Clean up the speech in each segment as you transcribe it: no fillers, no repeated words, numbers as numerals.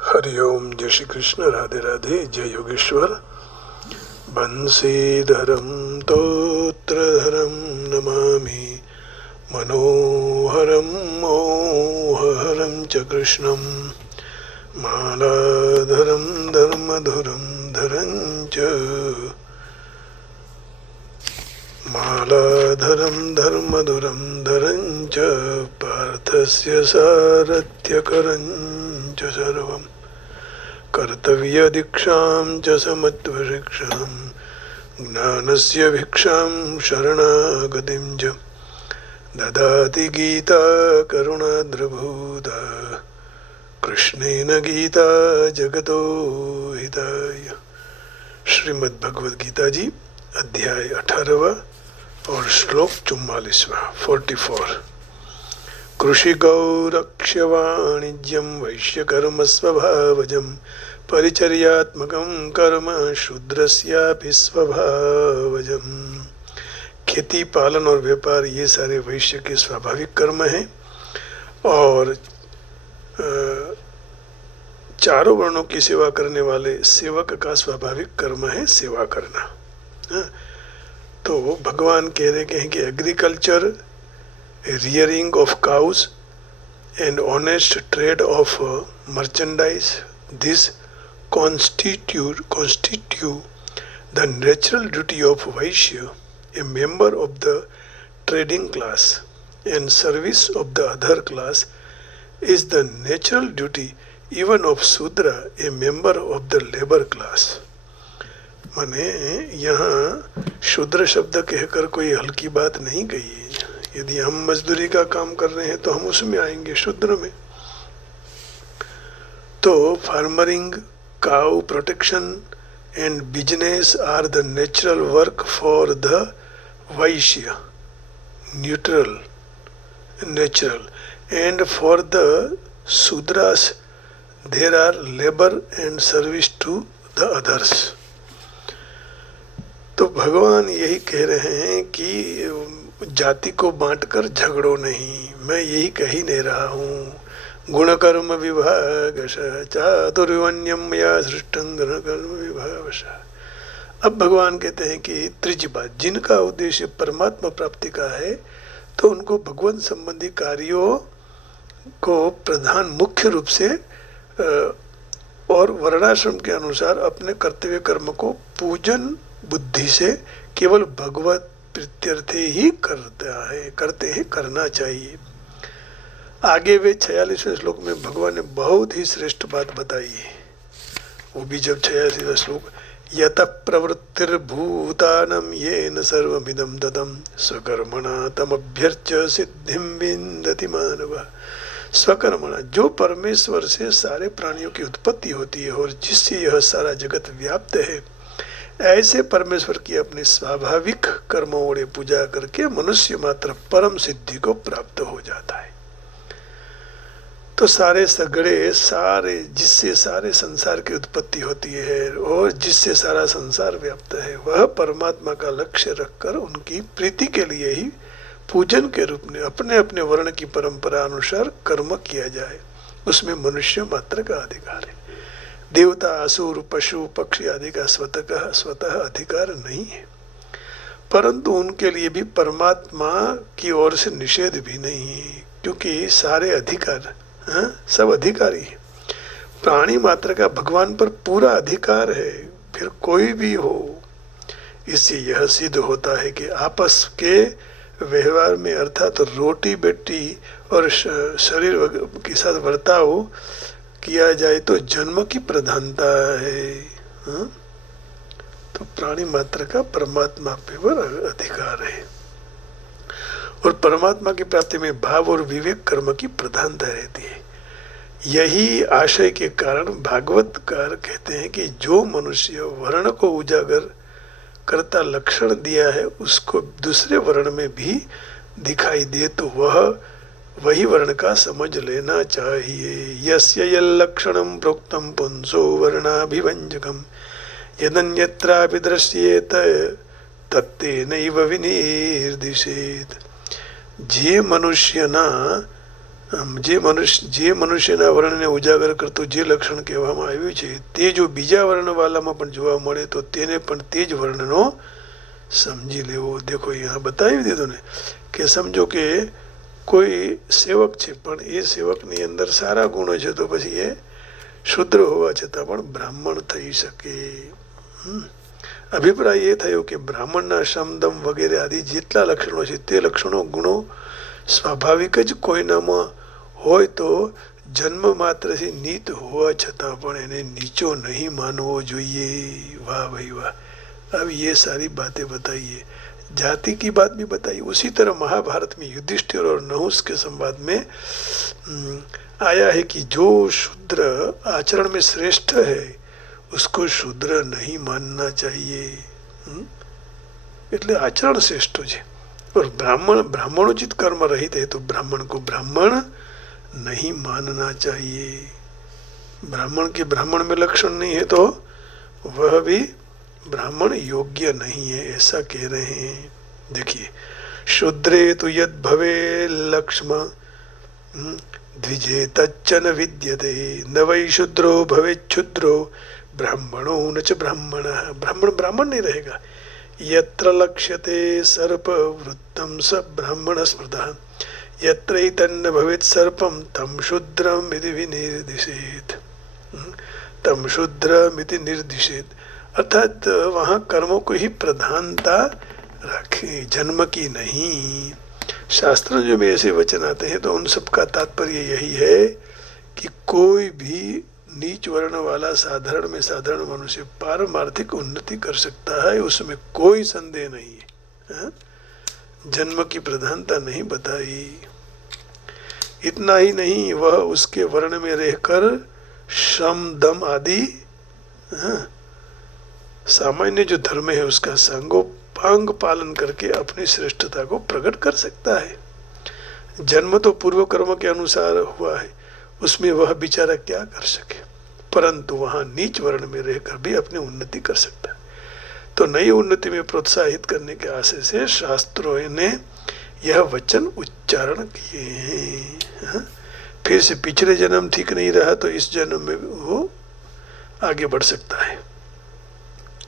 हरिओम। जय श्री कृष्ण। राधे राधे। जय योगेश्वर। बंसीधरम तोत्रधरम नमामि मनोहरम मोहहरम च कृष्णम मालाधरम धर्मधुरम धरं च मालाधरम धर्मधुरम धरं च पार्थस्य सारथ्यकरं च सर्वम् कर्तव्यदीक्षां च समत्वशिक्षां ज्ञानस्य भिक्षां शरणागतिं च ददाति गीता करुणाद्रभूता कृष्णेन गीता जगतो हिताय। श्रीमद् भगवद गीता जी अध्याय 18वां और श्लोक 44वां 44। कृषिगौ वाणिज्यं वैश्यकर्म स्वभावजं परिचर्यात्मकं कर्म शूद्रस्यापि स्वभावजं। खेती, पालन और व्यापार ये सारे वैश्य के स्वाभाविक कर्म हैं और चारों वर्णों की सेवा करने वाले सेवक का स्वाभाविक कर्म है सेवा करना। तो भगवान कह रहे हैं कि agriculture, rearing of cows and honest trade of merchandise, this constitute the natural duty of Vaishya, a member of the trading class, and service of the other class is the natural duty even of Sudra, a member of the labor class। माने यहाँ शूद्र शब्द कहकर कोई हल्की बात नहीं कही है। यदि हम मजदूरी का काम कर रहे हैं तो हम उसमें आएंगे शूद्र में। तो farming, cow protection and business are the natural work for the Vaishya, natural, and for the Shudras there are labour and service to the others. तो भगवान यही कह रहे हैं कि जाति को बांटकर झगड़ो नहीं। मैं यही कह ही नहीं रहा हूँ। गुण कर्म विभाग चातुर्वण्यम या सृष्टं गुण कर्म विभाग। अब भगवान कहते हैं कि त्रिज बात, जिनका उद्देश्य परमात्मा प्राप्ति का है तो उनको भगवान संबंधी कार्यों को प्रधान मुख्य रूप से और वर्णाश्रम के अनुसार अपने कर्तव्य कर्म को पूजन बुद्धि से केवल भगवत प्रीत्यर्थे ही करते हैं, करना चाहिए। आगे वे 46वें श्लोक में भगवान ने बहुत ही श्रेष्ठ बात बताई है। वो भी जब 86वां श्लोक, यतः प्रवृत्तिर्भूतानां येन सर्वमिदं ततं स्वकर्मणा तमभ्यर्च्य सिद्धिं विन्दति मानवः। स्वकर्मणा, जो परमेश्वर से सारे प्राणियों की उत्पत्ति होती है और जिससे यह सारा जगत व्याप्त है, ऐसे परमेश्वर की अपने स्वाभाविक कर्मों वड़े पूजा करके मनुष्य मात्र परम सिद्धि को प्राप्त हो जाता है। तो सारे सगड़े सारे जिससे सारे संसार की उत्पत्ति होती है और जिससे सारा संसार व्याप्त है, वह परमात्मा का लक्ष्य रखकर उनकी प्रीति के लिए ही पूजन के रूप में अपने अपने वर्ण की परंपरा अनुसार कर्म किया जाए, उसमें मनुष्य मात्र का अधिकार है। देवता, असुर, पशु, पक्षी आदि का स्वतः अधिकार नहीं है, परंतु उनके लिए भी परमात्मा की ओर से निषेध भी नहीं है, क्योंकि सारे अधिकार सब अधिकारी है। प्राणी मात्र का भगवान पर पूरा अधिकार है, फिर कोई भी हो। इससे यह सिद्ध होता है कि आपस के व्यवहार में अर्थात रोटी बेटी और शरीर के साथ बर्ताव किया जाए तो जन्म की प्रधानता है। तो प्राणी मात्र का परमात्मा पर अधिकार है और परमात्मा की प्राप्ति में भाव और विवेक कर्म की प्रधानता रहती है। यही आशय के कारण भागवतकार कहते हैं कि जो मनुष्य वर्ण को उजागर करता लक्षण दिया है उसको दूसरे वर्ण में भी दिखाई दे तो वह वही वर्ण का समझ लेना चाहिए। यस्य यल्लक्षणं प्रोक्तं पुंसो वर्णाभिव्यंजकम् यदन्यत्रापि दृश्येत तत्तेनैव विनिर्दिशेत। જે મનુષ્યના જે મનુષ્યના વર્ણને ઉજાગર કરતું જે લક્ષણ કહેવામાં આવ્યું છે તે જો બીજા વર્ણવાલામાં પણ જોવા મળે તો તેને પણ તે જ વર્ણનો સમજી લેવો. દેખો यहाँ બતાવી દીધું ને કે સમજો કે કોઈ સેવક છે પણ એ સેવકની અંદર સારા ગુણો છે તો પછી એ શુદ્ર હોવા છતાં પણ બ્રાહ્મણ થઈ શકે. અભિપ્રાય એ થયો કે બ્રાહ્મણના શમદમ વગેરે આદિ જેટલા લક્ષણો છે તે લક્ષણો ગુણો સ્વાભાવિક જ કોઈનામાં હોય તો જન્મ માત્રથી નીત હોવા છતાં પણ એને નીચો નહીં માનવો જોઈએ. वाह भाई वाह. अब ये सारी बातें बताइए. जाति की बात भी बताई. उसी तरह महाभारत में युधिष्ठिर और नहुस के संवाद में आया है कि जो शूद्र आचरण में श्रेष्ठ है उसको शूद्र नहीं मानना चाहिए. એટલે આચરણ શ્રેષ્ઠ છે और ब्राह्मणोचित कर्म रहित है तो ब्राह्मण को ब्राह्मण नहीं मानना चाहिए. ब्राह्मण के ब्राह्मण में लक्षण नहीं है तो वह भी ब्राह्मण योग्य नहीं है ऐसा कह रहे हैं. देखिए शूद्रे तो यद भवे लक्ष्म द्विजे तच्चन विद्यते न वै शूद्रो भवे क्षुद्रो ब्राह्मणो न च ब्राह्मण. ब्राह्मण ब्राह्मण नहीं रहेगा. यत्र लक्ष्यते सर्प वृत्तम स ब्राह्मण स्मृतः यत्र तन्न भवेत् सर्पम तम शूद्रम इति विनिर्दिशेत. तम शूद्रमिति निर्दिशेत. अर्थात वहाँ कर्मों को ही प्रधानता रखे, जन्म की नहीं. शास्त्रों जो में ऐसे वचन आते हैं तो उन सब का तात्पर्य यही है कि कोई भी नीच वर्ण वाला साधारण में साधारण मनुष्य पारमार्थिक उन्नति कर सकता है, उसमें कोई संदेह नहीं है. जन्म की प्रधानता नहीं बताई. इतना ही नहीं, वह उसके वर्ण में रहकर श्रम दम आदि सामान्य जो धर्म है उसका संगोपांग पालन करके अपनी श्रेष्ठता को प्रकट कर सकता है. जन्म तो पूर्व कर्म के अनुसार हुआ है, उसमें वह बेचारा क्या कर सके, परंतु वहाँ नीच वर्ण में रहकर भी अपनी उन्नति कर सकता है. तो नई उन्नति में प्रोत्साहित करने के आशय से शास्त्रों ने यह वचन उच्चारण किए हैं. फिर से पिछले जन्म ठीक नहीं रहा तो इस जन्म में वो आगे बढ़ सकता है.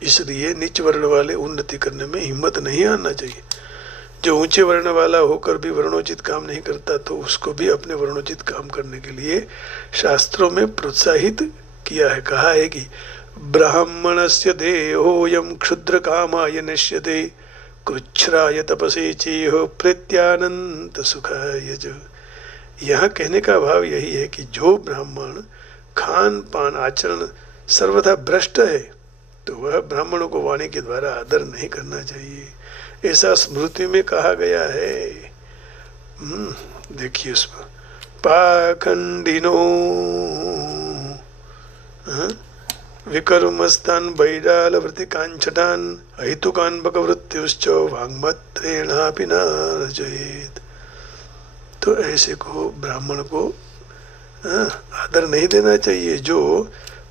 इसलिए नीच वर्ण वाले उन्नति करने में हिम्मत नहीं आना चाहिए. जो ऊंचे वर्ण वाला होकर भी वर्णोचित काम नहीं करता तो उसको भी अपने वर्णोचित काम करने के लिए शास्त्रों में प्रोत्साहित किया है. कहा है कि ब्राह्मणस्य देहोयं क्षुद्र कामाय नश्यते कृच्छ्राय तपसे चेह प्रेत्यानंत सुखाय च. यहाँ कहने का भाव यही है कि जो ब्राह्मण खान पान आचरण सर्वथा भ्रष्ट है तो वह ब्राह्मणों को वाणी के द्वारा आदर नहीं करना चाहिए, ऐसा स्मृति में कहा गया है. देखिए उसमें पाखंडिनो विकर्मस्तान बैडाल वृत्तिकांछटान अहितुकान बकवृत्तिश्च वाङ्मत्रेणापि न रचयेत्. तो ऐसे को ब्राह्मण को आदर नहीं देना चाहिए. जो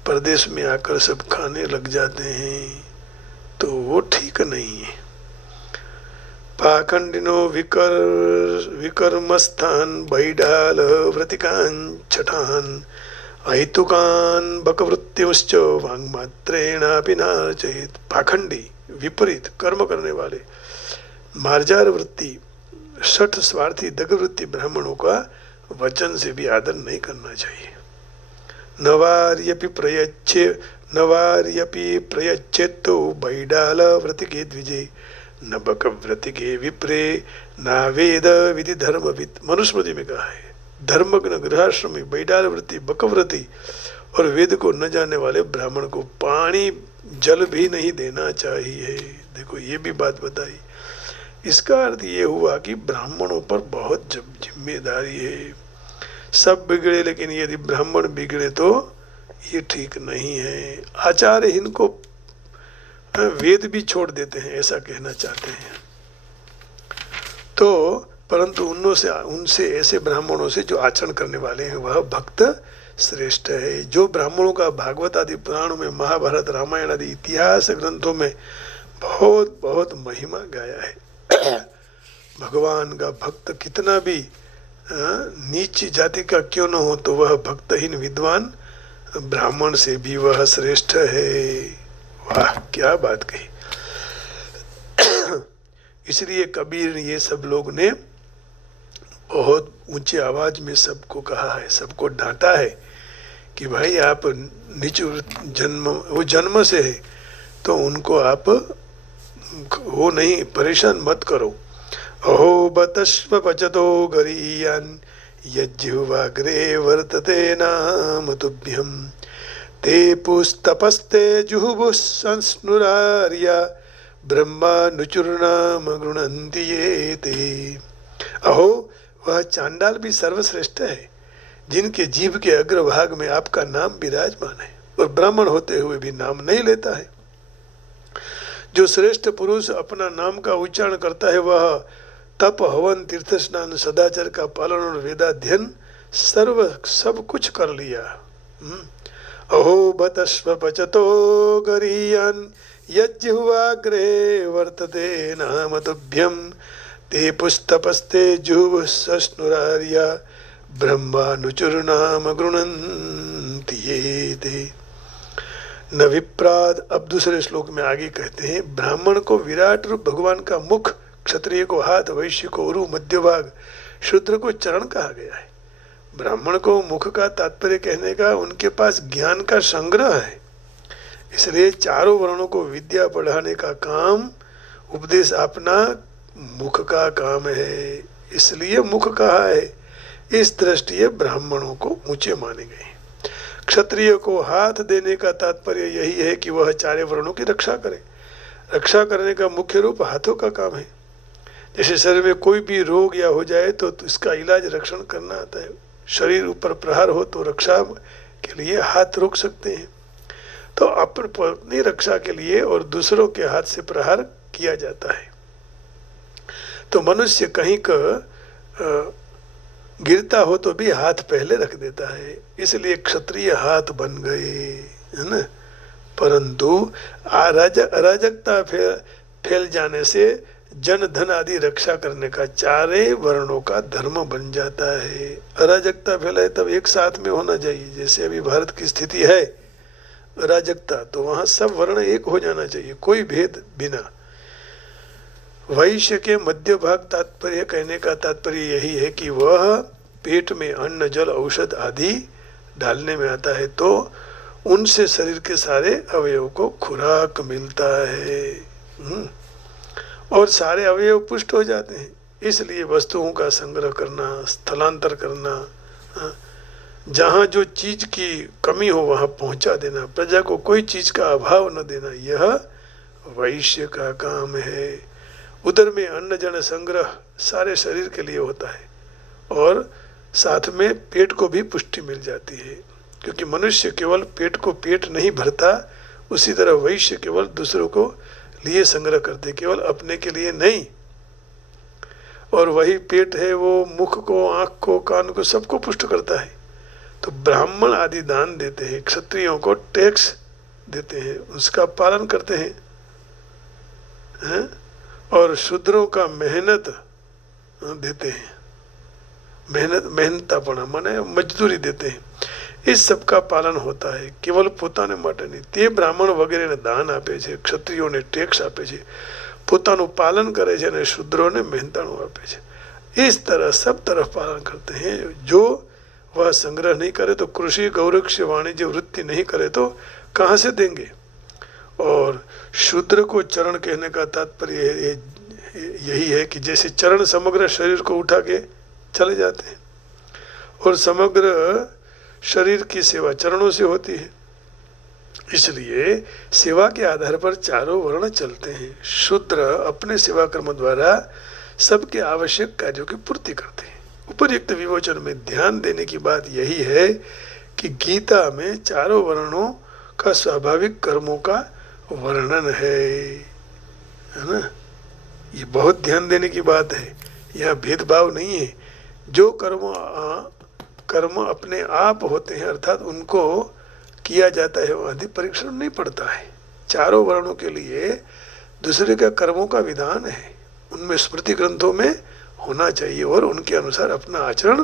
परदेश में आकर सब खाने लग जाते हैं तो वो ठीक नहीं है. पाखंडिनो विकर्मस्थान बैडाल व्रतिकान छठान अहितुकान बकवृत्तिश्च वाङ्मात्रेणापि न रचयेत्. पाखंडी विपरीत कर्म करने वाले, मार्जार वृत्ति, शठ स्वार्थी, दगवृत्ति ब्राह्मणों का वचन से भी आदर नहीं करना चाहिए. नवार्यपि प्रयच्छेत् तो बैडाल व्रतिके द्विजे न बक व्रतिके विप्रे न वेद विधि धर्मविद. मनुस्मृति में कहा है धर्मग्न गृहाश्रमी बैडाल वृत्ति बकव्रति और वेद को न जानने वाले ब्राह्मण को पानी जल भी नहीं देना चाहिए. देखो ये भी बात बताई. इसका अर्थ ये हुआ कि ब्राह्मणों पर बहुत जिम्मेदारी है. सब बिगड़े लेकिन यदि ब्राह्मण बिगड़े तो ये ठीक नहीं है. आचार्यहीन को वेद भी छोड़ देते हैं ऐसा कहना चाहते हैं. तो परंतु उनसे ऐसे ब्राह्मणों से जो आचरण करने वाले हैं वह भक्त श्रेष्ठ है. जो ब्राह्मणों का भागवत आदि पुराणों में, महाभारत रामायण आदि इतिहास ग्रंथों में बहुत बहुत महिमा गाया है. भगवान का भक्त कितना भी नीच जाति का क्यों न हो तो वह भक्तहीन विद्वान ब्राह्मण से भी वह श्रेष्ठ है। वाह क्या बात कही। इसलिए कबीर ये सब लोग ने बहुत ऊंचे आवाज में सबको कहा है, सबको डांटा है कि भाई आप नीच जन्म, वो जन्म से है तो उनको आप वो नहीं परेशान मत करो। अहो बतस्व पचतो गरीयान यज्जिह्वाग्रे वर्तते नाम तुभ्यं ते पुस्तपस्ते जुहुवुः संस्नुरार्या ब्रह्मानुचुर्नाम गृणन्ति ये ते। अहो वह चांडाल भी सर्वश्रेष्ठ है जिनके जीभ के अग्रभाग में आपका नाम विराजमान है और ब्राह्मण होते हुए भी नाम नहीं लेता है। जो श्रेष्ठ पुरुष अपना नाम का उच्चारण करता है वह तप हवन तीर्थ स्नान सदाचार का पालन और वेदाध्ययन सब कुछ कर लिया। अहो बतस्व पचतो गरीयान यज्जिह्वाग्रे वर्तते नाम तुभ्यं ते पुस्तपस्ते जुहुवुः संस्नुरार्या ब्रह्मानुचुर्नाम गृणन्ति ये ते। न विप्राद। अब दूसरे श्लोक में आगे कहते हैं, ब्राह्मण को विराट रूप भगवान का मुख, क्षत्रिय को हाथ, वैश्य को उरु मध्य भाग, शूद्र को चरण कहा गया है। ब्राह्मण को मुख का तात्पर्य कहने का उनके पास ज्ञान का संग्रह है, इसलिए चारों वर्णों को विद्या पढ़ाने का काम, उपदेश अपना मुख का काम है, इसलिए मुख कहा है। इस दृष्टि ब्राह्मणों को ऊंचे माने गए। क्षत्रिय को हाथ देने का तात्पर्य यही है कि वह चारों वर्णों की रक्षा करे। रक्षा करने का मुख्य रूप हाथों का काम है। जैसे शरीर में कोई भी रोग या हो जाए तो इसका इलाज रक्षण करना आता है। शरीर ऊपर प्रहार हो तो रक्षा के लिए हाथ रोक सकते हैं, तो अपनी रक्षा के लिए और दूसरों के हाथ से प्रहार किया जाता है। तो मनुष्य कहीं का गिरता हो तो भी हाथ पहले रख देता है, इसलिए क्षत्रिय हाथ बन गए, है ना। परंतु अराजकता फैल जाने से जन धन आदि रक्षा करने का चारे वर्णों का धर्म बन जाता है। अराजकता फैलाए तब एक साथ में होना चाहिए। जैसे अभी भारत की स्थिति है अराजकता, तो वहाँ सब वर्ण एक हो जाना चाहिए, कोई भेद बिना। वैश्य के मध्य भाग तात्पर्य कहने का तात्पर्य यही है कि वह पेट में अन्न जल औषध आदि डालने में आता है, तो उनसे शरीर के सारे अवयव को खुराक मिलता है और सारे अवयव पुष्ट हो जाते हैं। इसलिए वस्तुओं का संग्रह करना, स्थलांतर करना, जहाँ जो चीज की कमी हो वहाँ पहुँचा देना, प्रजा को कोई चीज का अभाव न देना, यह वैश्य का काम है। उदर में अन्न जन संग्रह सारे शरीर के लिए होता है और साथ में पेट को भी पुष्टि मिल जाती है, क्योंकि मनुष्य केवल पेट को पेट नहीं भरता, उसी तरह वैश्य केवल दूसरों को लिए संग्रह करते, केवल अपने के लिए नहीं। और वही पेट है वो मुख को, आँख को, कान को सबको पुष्ट करता है। तो ब्राह्मण आदि दान देते हैं, क्षत्रियों को टैक्स देते हैं, उसका पालन करते हैं, और शूद्रों का मेहनत देते हैं, मेहनतापना माने मजदूरी देते हैं। इस सब का पालन होता है, केवल પોતાને માટે નહીં। તે બ્રાહ્મણ વગેરેને દાન આપે છે, ક્ષત્રિયોને ટેક્સ આપે છે, પોતાનું પાલન કરે છે અને શૂદ્રોને મહેનતાણું આપે છે। इस तरह सब तरफ पालन करते हैं। जो वह संग्रह नहीं करे तो कृषि गौरक्ष वाणिज्य वृत्ति नहीं करे तो कहाँ से देंगे। और शूद्र को चरण कहने का तात्पर्य यही है कि जैसे चरण समग्र शरीर को उठा के चले जाते हैं और समग्र शरीर की सेवा चरणों से होती है, इसलिए सेवा के आधार पर चारों वर्ण चलते हैं। शूद्र अपने सेवा कर्म द्वारा सबके आवश्यक कार्यों की पूर्ति करते हैं। उपर्युक्त विवेचन में ध्यान देने की बात यही है कि गीता में चारों वर्णों का स्वाभाविक कर्मों का वर्णन है ना। ये बहुत ध्यान देने की बात है, यहाँ भेदभाव नहीं है। जो कर्म अपने आप होते हैं अर्थात उनको किया जाता है, वहाँ अधिक परिश्रम नहीं पड़ता है। चारों वर्णों के लिए दूसरे का कर्मों का विधान है, उनमें स्मृति ग्रंथों में होना चाहिए और उनके अनुसार अपना आचरण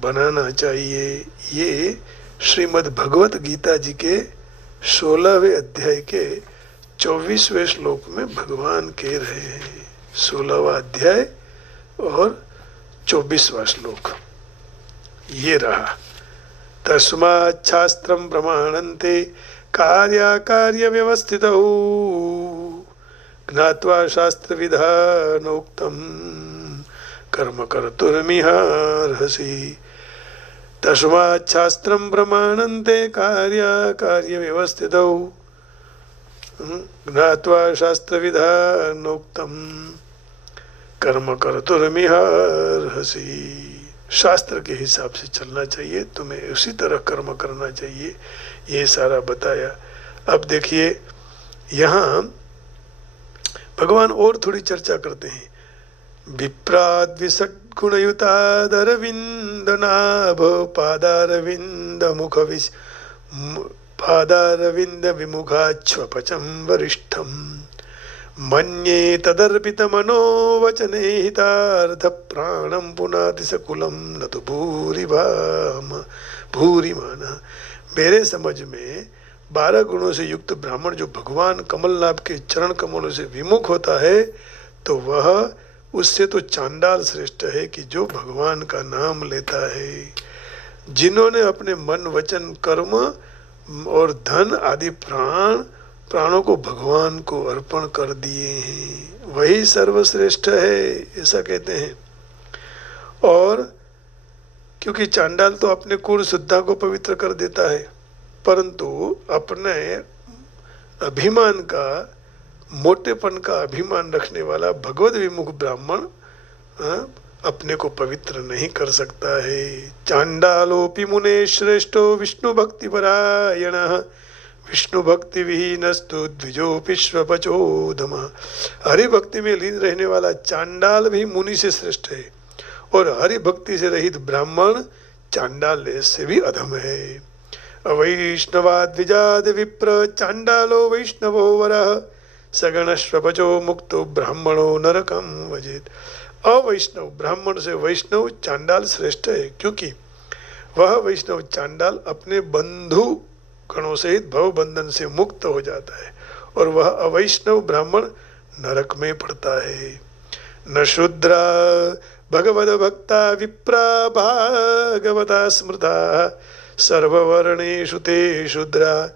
बनाना चाहिए। ये श्रीमद् भगवत गीता जी के 16वें अध्याय के 24वें श्लोक में भगवान कह रहे हैं। 16वां अध्याय और 24वां श्लोक ये रहा। तस्मात् शास्त्रं प्रमाणन्ते कार्याकार्य व्यवस्थितौ ज्ञात्वा शास्त्रविधानोक्तं कर्म कर्तुर्मिहार्हसि। तस्मात् शास्त्रं प्रमाणन्ते कार्याकार्य व्यवस्थितौ ज्ञात्वा शास्त्रविधानोक्तं कर्म कर्तुर्मिहार्हसि। शास्त्र के हिसाब से चलना चाहिए, तुम्हें उसी तरह कर्म करना चाहिए, ये सारा बताया। अब देखिए यहाँ भगवान और थोड़ी चर्चा करते हैं। विप्राद्विसद्गुणयुतादरविन्द नाभ पादारविन्द मुख पादारविन्द विमुखाच्छ्वपचं वरिष्ठम् मन्ये तदर्पितमनोवचने हितार्थ प्राणं पुनाति सकुलं न तो भूरिमान। मेरे समझ में 12 गुणों से युक्त ब्राह्मण जो भगवान कमलनाभ के चरण कमलों से विमुख होता है तो वह उससे तो चांडाल श्रेष्ठ है कि जो भगवान का नाम लेता है। जिन्होंने अपने मन वचन कर्म और धन आदि प्राणों को भगवान को अर्पण कर दिए हैं, वही सर्वश्रेष्ठ है, ऐसा कहते हैं। और क्योंकि चांडाल तो अपने कुल शुद्धा को पवित्र कर देता है, परंतु अपने अभिमान का, मोटेपन का अभिमान रखने वाला भगवत विमुख ब्राह्मण अपने को पवित्र नहीं कर सकता है। चांडालोपि मुने श्रेष्ठो विष्णु भक्ति परायणः विष्णु भक्ति विहीनस्तु द्विजोपि स्वपचोदम। हरि भक्ति में लीन रहने वाला चांडाल भी मुनि से श्रेष्ठ है और हरि भक्ति से रहित ब्राह्मण चांडाल से भी अधम है। अवैष्णवाद्विजाद विप्र चांडालो वैष्णवो वरः सगण स्वपचो मुक्तो ब्राह्मणो नरकम वजेत। अवैष्णव ब्राह्मण से वैष्णव चांडाल श्रेष्ठ है, क्योंकि वह वैष्णव चांडाल अपने बंधु गणों सहित भव बंधन से मुक्त हो जाता है और वह अवैष्णव ब्राह्मण नरक में पड़ता है। न शूद्रा भगवद भक्ता विप्रा भागवता स्मृता सर्ववर्णेषु ते शूद्रा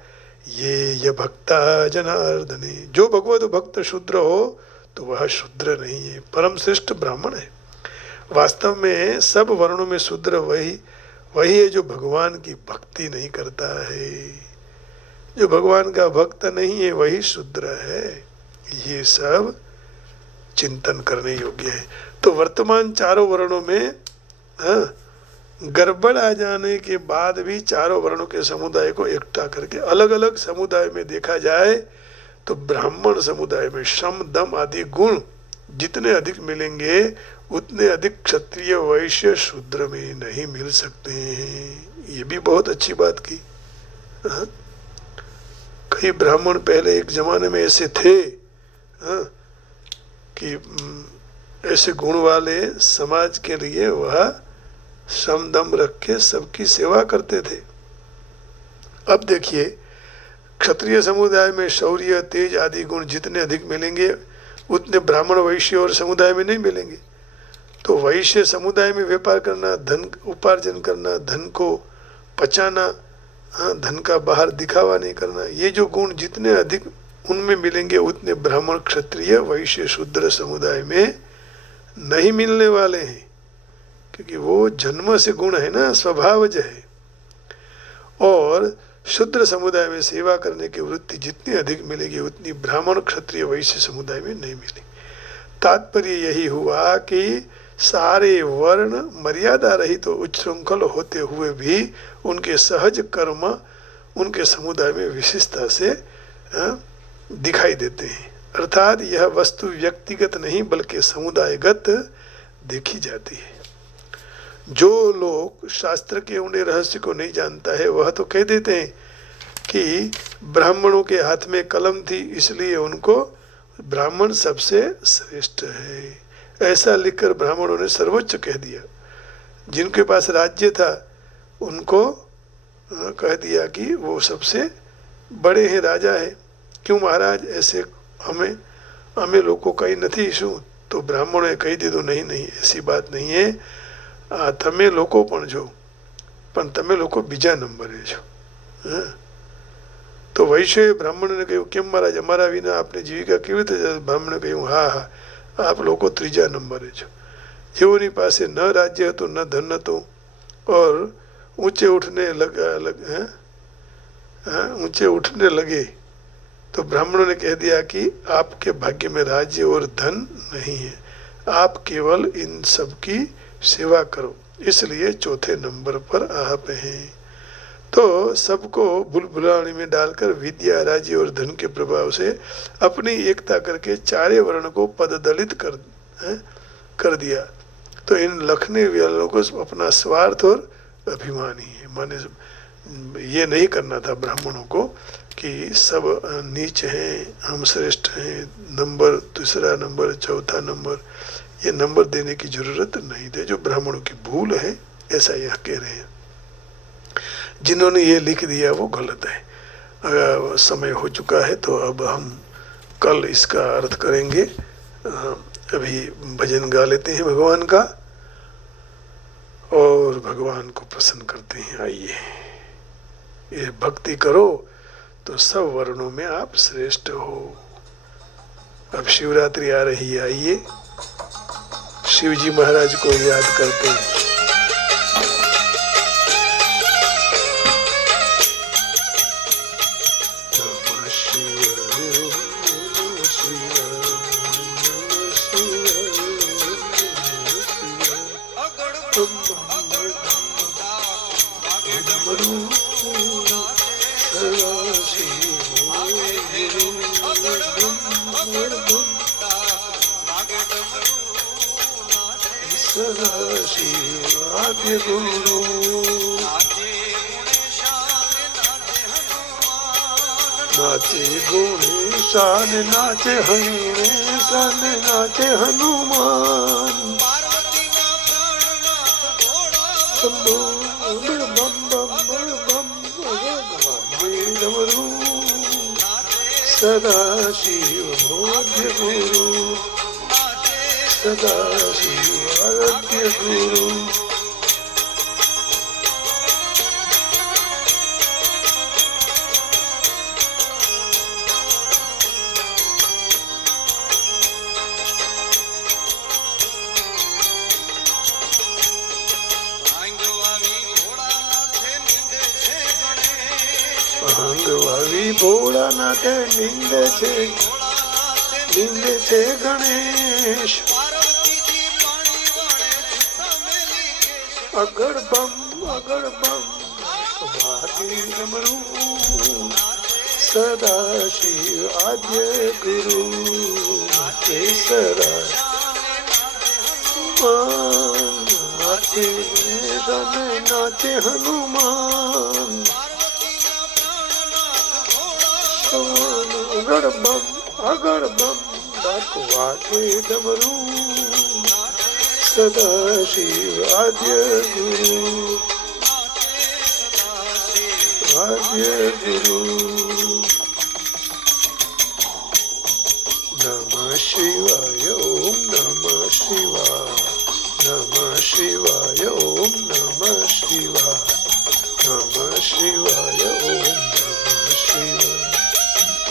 ये भक्ता जनार्दने। जो भगवत भक्त शूद्र हो तो वह शूद्र नहीं है, परम श्रेष्ठ ब्राह्मण है। वास्तव में सब वर्णों में शूद्र वही है जो भगवान की भक्ति नहीं करता है। जो भगवान का भक्त नहीं है वही शूद्र है। ये सब चिंतन करने योग्य है। तो वर्तमान चारों वर्णों में गड़बड़ आ जाने के बाद भी चारों वर्णों के समुदाय को इकट्ठा करके अलग अलग समुदाय में देखा जाए तो ब्राह्मण समुदाय में श्रम दम आदि गुण जितने अधिक मिलेंगे उतने अधिक क्षत्रिय वैश्य शूद्र में नहीं मिल सकते हैं। ये भी बहुत अच्छी बात की। कई ब्राह्मण पहले एक जमाने में ऐसे थे कि ऐसे गुण वाले समाज के लिए वह श्रम दम रख के सबकी सेवा करते थे। अब देखिए क्षत्रिय समुदाय में शौर्य तेज आदि गुण जितने अधिक मिलेंगे उतने ब्राह्मण वैश्य और समुदाय में नहीं मिलेंगे। तो वैश्य समुदाय में व्यापार करना, धन उपार्जन करना, धन को पचाना, धन का बाहर दिखावा नहीं करना, ये जो गुण जितने अधिक उनमें मिलेंगे उतने ब्राह्मण क्षत्रिय वैश्य शूद्र समुदाय में नहीं मिलने वाले हैं, क्योंकि वो जन्म से गुण है ना, स्वभावज है। और शूद्र समुदाय में सेवा करने की वृत्ति जितनी अधिक मिलेगी उतनी ब्राह्मण क्षत्रिय वैश्य समुदाय में नहीं मिलेगी। तात्पर्य यही हुआ कि सारे वर्ण मर्यादा रहित तो उच्छृंखल होते हुए भी उनके सहज कर्म उनके समुदाय में विशिष्टता से दिखाई देते हैं। अर्थात यह वस्तु व्यक्तिगत नहीं बल्कि समुदायगत देखी जाती है। जो लोग शास्त्र के उन्हें रहस्य को नहीं जानता है वह तो कह देते हैं कि ब्राह्मणों के हाथ में कलम थी इसलिए उनको ब्राह्मण सबसे श्रेष्ठ है। ऐसा लिखकर ब्राह्मणों ने सर्वोच्च कह दिया। जिनके पास राज्य था उनको कह दिया कि वो सबसे बड़े हैं, राजा है। क्यों महाराज ऐसे हमें અમે લોકો કઈ નથી શું? તો બ્રાહ્મણોએ કહી દીધું, નહીં નહીં એસી બાત નહીં હે, તમે લોકો પણ છો, પણ તમે લોકો બીજા નંબરે છો. તો વૈશ્યએ બ્રાહ્મણને કહ્યું, કેમ મહારાજ, અમારા વિના આપની જીવિકા કેવી રીતે ચાલે? બ્રાહ્મણે કહ્યું, હા હા, આપ લોકો ત્રીજા નંબરે છો. જેઓની પાસે ન રાજ્ય હતું ન ધન હતું और ऊंचे उठने लगे तो ब्राह्मणों ने कह दिया कि आपके भाग्य में राज्य और धन नहीं है, आप केवल इन सब की सेवा करो, इसलिए चौथे नंबर पर आप हैं. तो सबको भूलभुलाने में डालकर विद्या, राज्य और धन के प्रभाव से अपनी एकता करके चारे वर्ण को पददलित कर दिया. तो इन लखने वालों को अपना स्वार्थ और अभिमान ही है. माने ये नहीं करना था ब्राह्मणों को कि सब नीच हैं, हम श्रेष्ठ हैं, नंबर दूसरा नंबर, चौथा नंबर, ये नंबर देने की जरूरत नहीं थी. जो ब्राह्मणों की भूल है ऐसा यह कह रहे हैं. जिन्होंने ये लिख दिया वो गलत है. समय हो चुका है तो अब हम कल इसका अर्थ करेंगे. अभी भजन गा लेते हैं भगवान का और भगवान को प्रसन्न करते हैं. आइए, ये भक्ति करो तो सब वर्णों में आप श्रेष्ठ हो. अब शिवरात्रि आ रही है, आइए शिव जी महाराज को याद करते हैं. आद्य गुरु नाचे गुणेशान, नाचे हनुमान, नाचे हनुमान. सदा शिव भोज्य गुरु, सदा शिव आराध्य गुरु. ભોળાનાથે નિંદે છે ગણેશ. અગર બમ વાગે ડમરું, સદા શિવ આદ્ય ગુરુ. કેસરા નાચે નાચે હનુમાન. अगर बम वागे डमरू, सदा शिव आद्य गुरु, आद्य गुरु. नमः शिवाय ओम नमः शिवाय, नमः शिवाय ओम नमः शिवाय, नमः शिवाय ओम नमः शिवाय,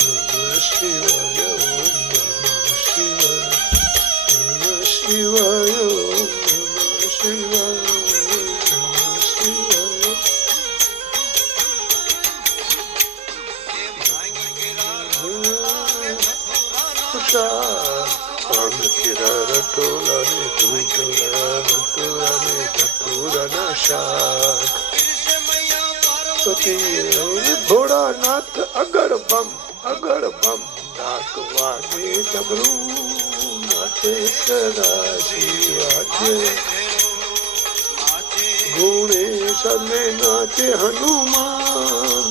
नमः शिवाय ओम नमः शिवाय, नमः शिवाय ओम नमः शिवाय, नमः शिवाय. रटोला ने धतूरा ने धतूरा ना शाख. भोलानाथ अगड़ बम डाक वागे डमरू, नाचे सदा शिवाजे. गुणेश में नाचे Hanuman.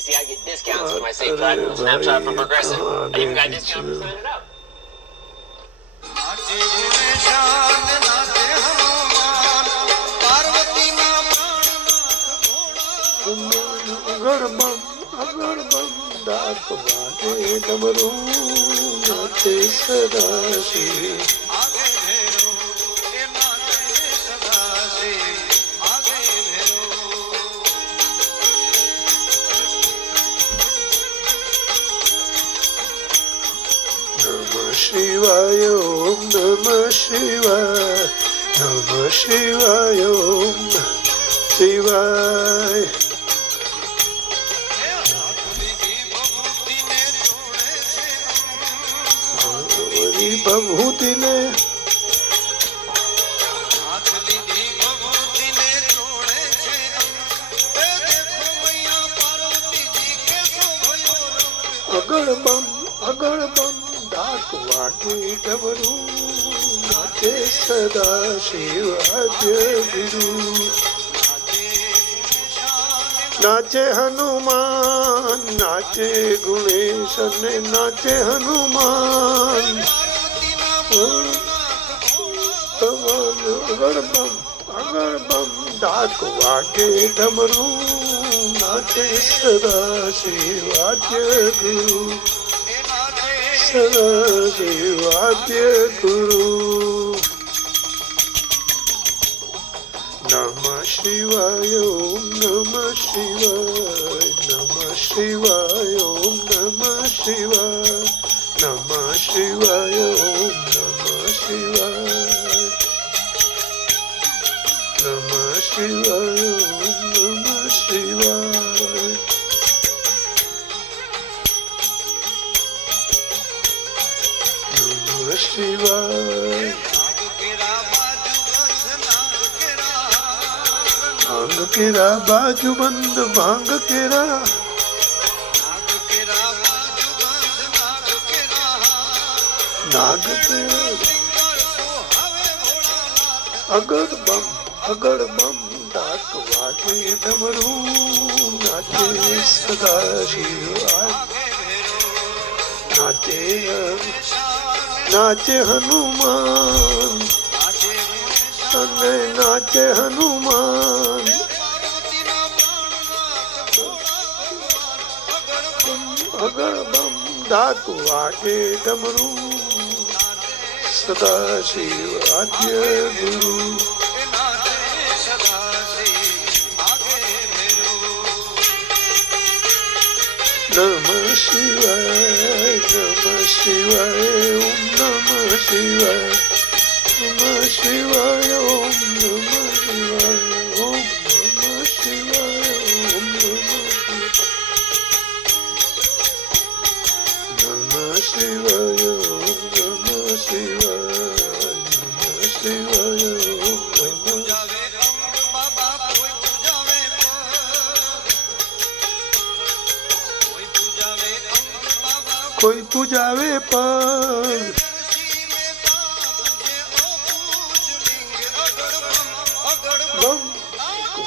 See, I get discounts when I save Platinum Snapshot from Progressive. I even got discounts for signing up. અગળ બમ ડાક વાગે ડમરું નાચે સદા શિવ શિવાય ઓમ નમઃ શિવાય નમઃ શિવાય ઓમ શિવાય ભભૂતિ ને અગળ બમ ડાક વાગે ડમરું નાચે સદા શિવ આદ્ય ગુરુ નાચે હનુમાન નાચે ગુણેશ ને નાચે હનુમાન અગળ બમ ડાક વાગે ડમરું નાચે સદા શિવ આદ્ય ગુરુ સદા શિવ આદ્ય ગુરુ નમઃ શિવાય ઓમ નમઃ શિવાય નમઃ શિવાય ઓમ નમઃ શિવાય નમઃ શિવાય ઓમ નમઃ શિવાય નમઃ શિવાય ઓમ નમઃ શિવાય નમઃ શિવાય ભાંગ કેરા બાજુ બંધ ભાંગ કેરા નાગ કેરા અગળ બમ ડાક વાગે ડમરું નાચે સદા શિવ નાચે હનુમાન અને નાચે હનુમાન અગળ બમ ડાક વાગે ડમરું સદા શિવ આદ્ય ગુરુ નમઃ શિવાય ઓમ નમઃ શિવાય નમઃ શિવાય ઓમ નમઃ શિવાય ઓમ નમઃ શિવાય ઓમ નમઃ શિવાય ઓમ નમઃ શિવાય નમઃ શિવાય ઓમ નમઃ કોઈ પૂજાવે પર બમ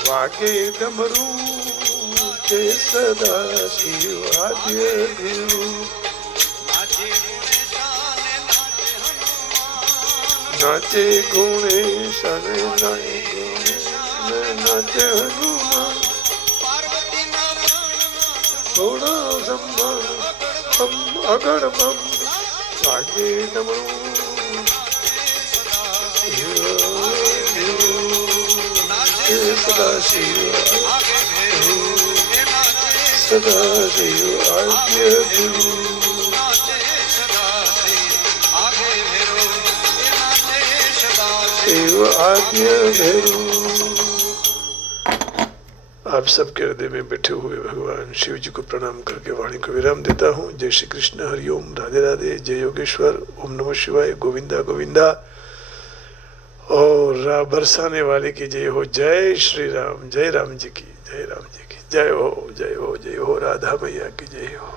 વાગે ડમરું તે સદા શિવ આદ્ય ગુરુ નાચે ગુણેશ અને નાચે હનુમાન થોડા સંભાળ અગળ બમ વાગે ડમરું સદા શિવ આદ્ય ગુરુ शिव आद्य भैरव। आप सबके हृदय में बैठे हुए भगवान शिव जी को प्रणाम करके वाणी को विराम देता हूँ। जय श्री कृष्ण, हरिओम, राधे राधे, जय योगेश्वर, ओम नमः शिवाय, गोविंदा गोविंदा। और बरसाने वाले की जय हो, जय श्री राम, जय राम जी की, जय राम जी की जय हो, जय हो, जय हो, राधा मैया की जय हो।